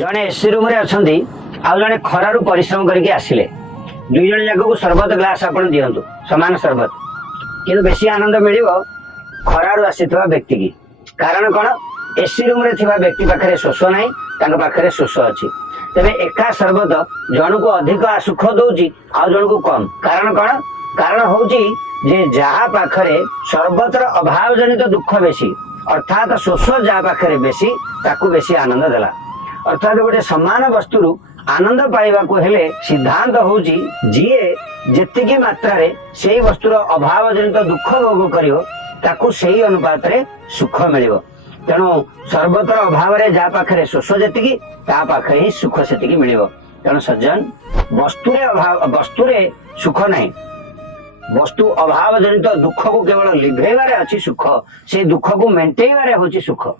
जड़े AC room अच्छा आउ जड़े खरार परिश्रम करके आसिले दुई जन जाक को सरबत ग्लास आप दिंतु सामान सरबत कि बेसी आनंद मिल खरार आसीथिबा व्यक्ति की। कारण कौन एसी रूम रे थिबा व्यक्ति पाखरे शोष नाही पाखरे शोष अच्छी तेरे एका सरबत जन को अधिक सुख दौची आ जन को कम। कारण कौन कारण हूँ जे जहा पाखरे सर्बतर अभाव जनित दुख बेसी अर्थात शोष जहा पाखरे बेसी ताकू बेसी आनंद देला। अर्थात गोटे समान वस्तु आनंद पाइबा को हेले सिद्धांत हूँ जीए जेतिकी मात्रा रे से वस्तुर अभाव जनित दुख भोग करियो ताकू सही अनुपात रे सुख मिलिबो। तेणु सर्वतर अभाव रे जहा पाखरे शोष जेतिकी ता पाखरे ही सुख सेतिकी मिलिबो। तेणु सज्जन वस्तुरे सुख नहीं वस्तु अभाव जनित दुख को केवल लिभेबारे अछि सुख से दुख को मेंटेबारे होछि सुख।